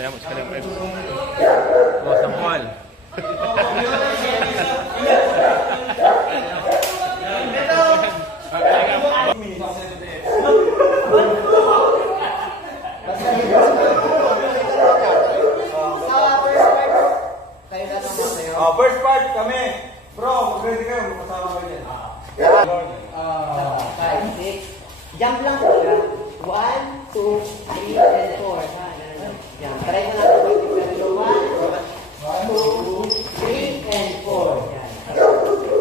Kaya mo sekali mo. Oh, sampal. First part kami. Bro, mag-ready kayo. Kasama kayo dyan. 5, 6. Jump lang po siya. 1, 2, 3, and 4. Yan. Try ko natin po yung pero 1, 2, 3, and 4. Yan.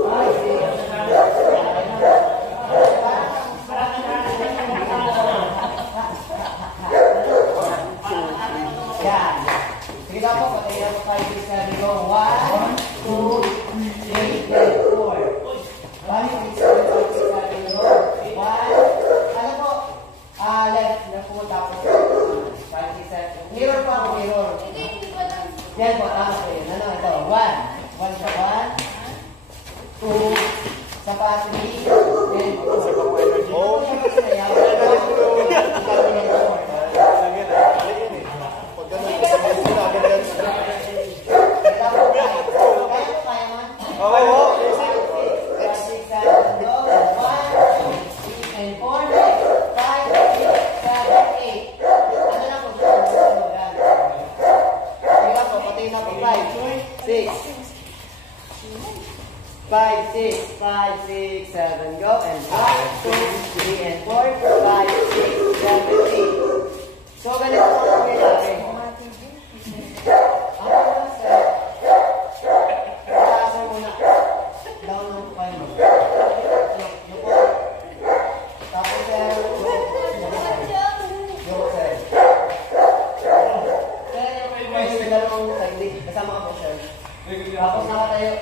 5, 6. Yan. Sige na po. Patayin na po 5, 6, 7, go. 1, 2, 3, and 4. 1, 6, 7, 8, 9, 10, 11, 12. Ano po? Left na po tapos 5, 6, 7. Mirror pa ako, mirror. Yan po, tama po yun. Ano ito? 1. 1 sa 1. 2. Sa pa 3. And 4. Oh. Five, six, 7, go, and 1, 2, 3, and 4, 5, 6, 7, 8. So, ganito po ang ginagawa. Sir muna. Down ng kayo mo. Tapos, sir. Yo, sir. Sir, may dalawang technique. Kasama ka po, sir. Tapos nakatayo.